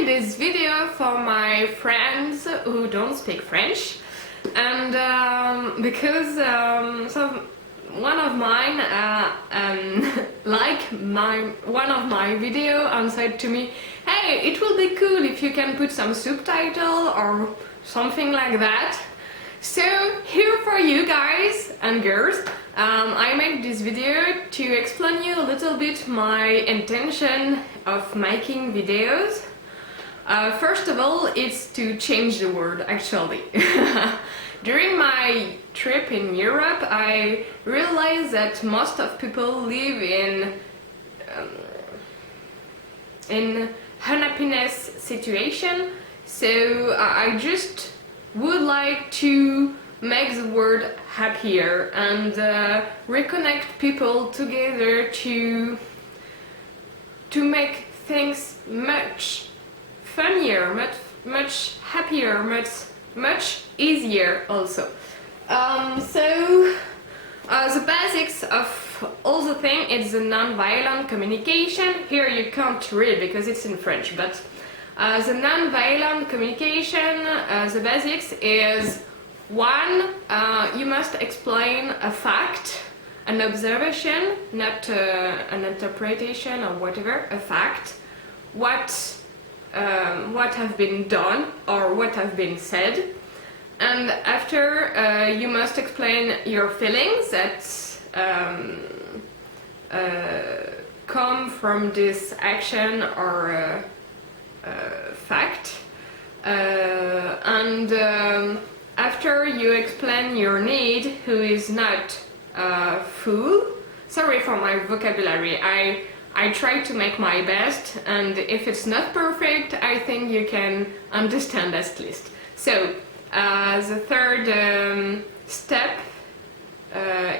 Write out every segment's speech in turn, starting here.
made this video for my friends who don't speak French, and because one of mine one of my video and said to me, hey, it will be cool if you can put some subtitle or something like that. So here for you guys and girls, I made this video to explain you a little bit my intention of making videos. First of all, it's to change the world, actually. During my trip in Europe, I realized that most of people live in unhappiness situation. So I just would like to make the world happier and reconnect people together to make things much funnier, much happier, much easier also. The basics of all the thing is the non-violent communication. Here you can't read because it's in French, but the non-violent communication, the basics is one, you must explain a fact, an observation, not an interpretation or whatever, a fact, what have been done or what have been said. And after, you must explain your feelings that come from this action or fact. After you explain your need, who is not full. Sorry for my vocabulary. I try to make my best, and if it's not perfect, I think you can understand at least. So the third step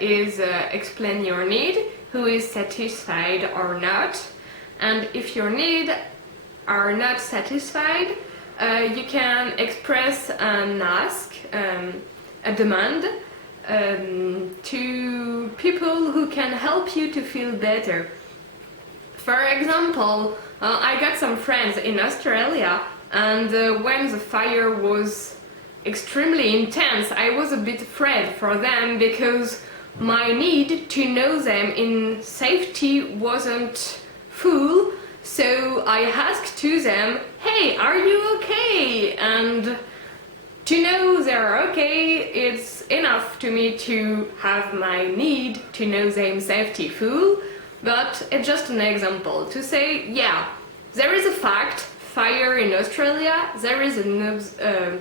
is explain your need, who is satisfied or not. And if your need are not satisfied, you can express an ask, a demand to people who can help you to feel better. For example, I got some friends in Australia, and when the fire was extremely intense, I was a bit afraid for them because my need to know them in safety wasn't full. So I asked to them, hey, are you okay? And to know they're okay, it's enough to me to have my need to know them safety full. But it's just an example to say, yeah, there is a fact, fire in Australia, there is a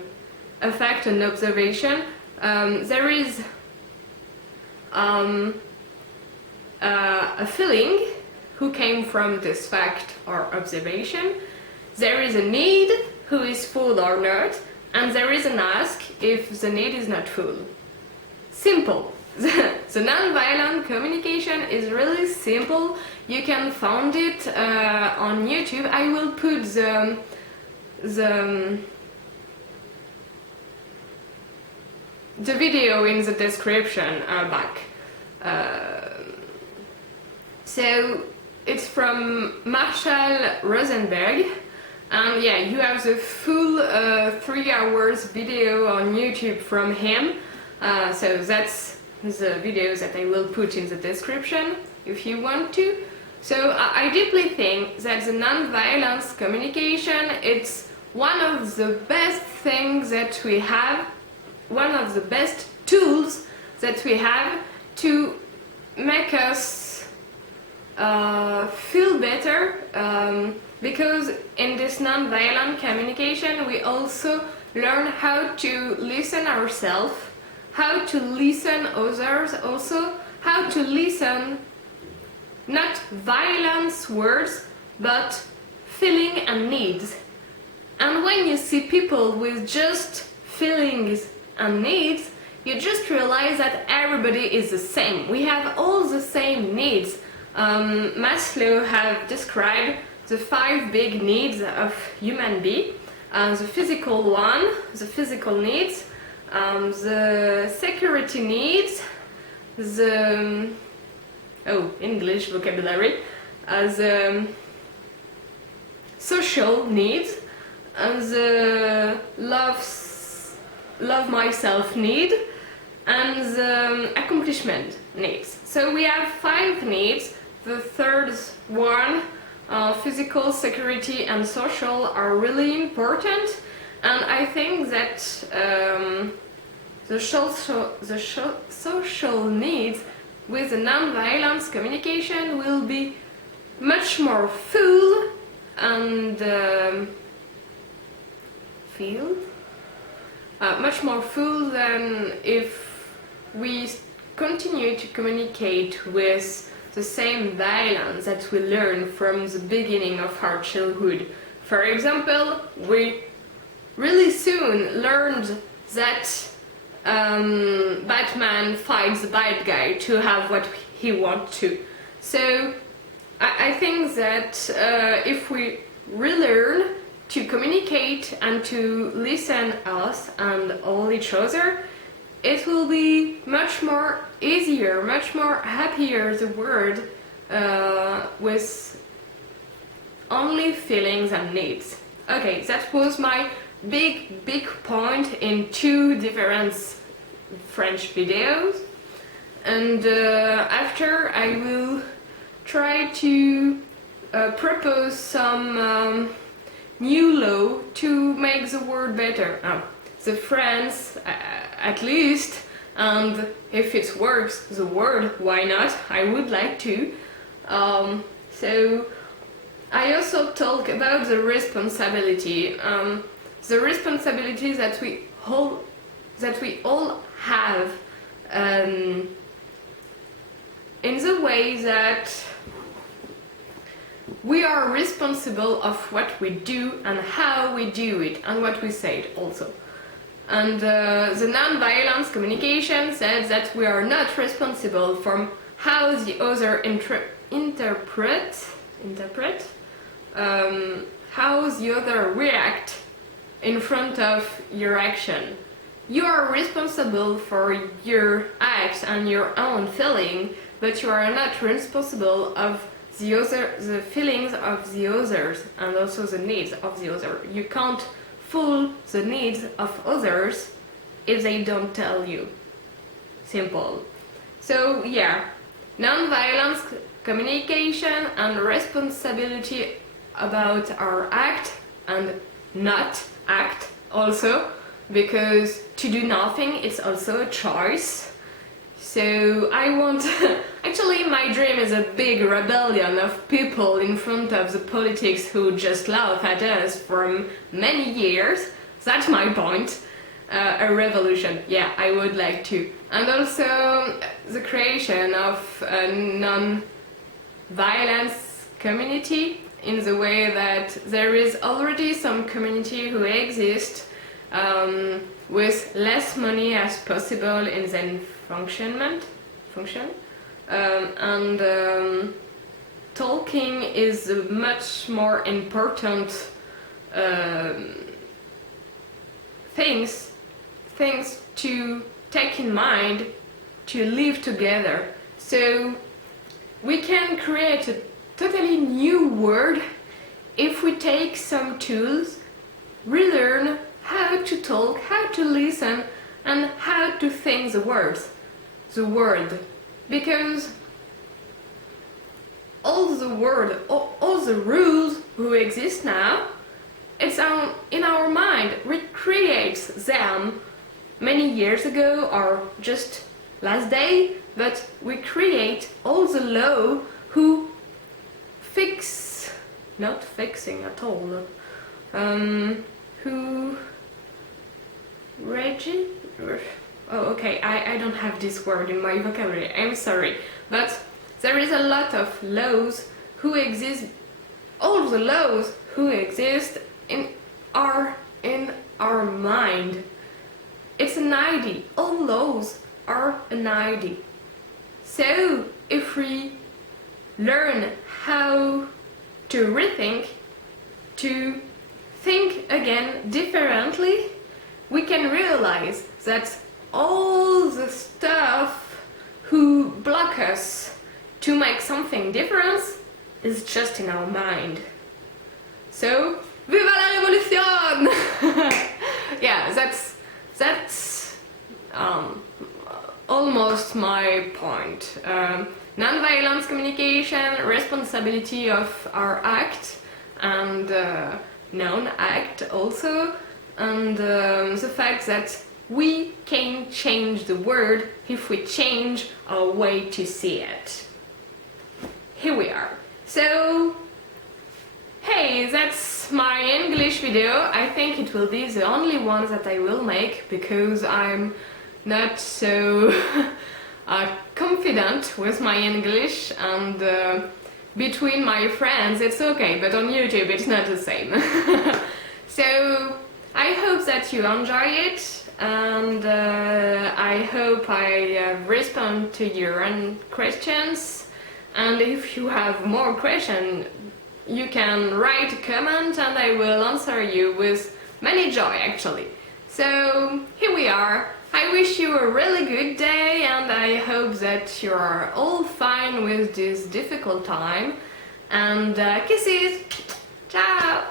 fact, an observation, there is a feeling who came from this fact or observation, there is a need who is full or not, and there is an ask if the need is not full. Simple. The non-violent communication is really simple. You can find it on YouTube. I will put the video in the description back. So it's from Marshall Rosenberg, and yeah, you have the full 3 hours video on YouTube from him. So that's the video that I will put in the description if you want to. So I deeply think that the non-violence communication, it's one of the best things that we have, one of the best tools that we have to make us feel better, because in this non-violent communication we also learn how to listen ourselves, how to listen others, also how to listen not violence words but feeling and needs. And when you see people with just feelings and needs, you just realize that everybody is the same. We have all the same needs. Maslow have described the 5 big needs of human being. The physical one, the physical needs, the security needs, the English vocabulary, the social needs, and the love myself need, and the accomplishment needs. So we have 5 needs. The third one, physical, security and social, are really important, and I think that the social needs with the non-violence communication will be much more full and much more full than if we continue to communicate with the same violence that we learn from the beginning of our childhood. For example, we really soon learned that Batman fights the bad guy to have what he wants to. So I think that if we relearn to communicate and to listen us and all each other, it will be much more easier, much more happier the world with only feelings and needs. Okay, that was my big point in 2 different French videos, and after I will try to propose some new law to make the world better. The France at least, and if it works, the world, why not? I would like to. So I also talk about the responsibility, the responsibility that we all have, in the way that we are responsible of what we do and how we do it and what we say also. And the non-violence communication says that we are not responsible for how the other interpret how the other react in front of your action. You are responsible for your acts and your own feeling, but you are not responsible of the feelings of the others and also the needs of the other. You can't fulfill the needs of others if they don't tell you. Simple. So yeah, non-violence communication and responsibility about our act and not act also, because to do nothing is also a choice. So I want actually my dream is a big rebellion of people in front of the politics who just laugh at us for many years. That's my point. A revolution, yeah, I would like to. And also the creation of a non-violence community, in the way that there is already some community who exist with less money as possible in their function, and talking is a much more important things to take in mind to live together. So we can create a totally new world if we take some tools, relearn how to talk, how to listen, and how to think the world. Because all the rules who exist now, it's in our mind. We create them many years ago or just last day, but we create all the law who not fixing at all, who I don't have this word in my vocabulary, I'm sorry, but there is a lot of laws who exist, all the laws who exist are in our mind. It's an idea, all laws are an idea. So if we learn how to rethink, to think again differently, we can realize that all the stuff who block us to make something different is just in our mind. So, viva la revolution! Yeah, that's almost my point. Non-violence communication, responsibility of our act, and non-act also, and the fact that we can change the world if we change our way to see it. Here we are. So, hey, that's my English video. I think it will be the only one that I will make because I'm not so confident with my English, and between my friends it's okay, but on YouTube it's not the same. So I hope that you enjoy it, and I hope I respond to your own questions, and if you have more questions you can write a comment and I will answer you with many joy actually. So here we are. I wish you a really good day, and I hope that you are all fine with this difficult time, and kisses! Ciao!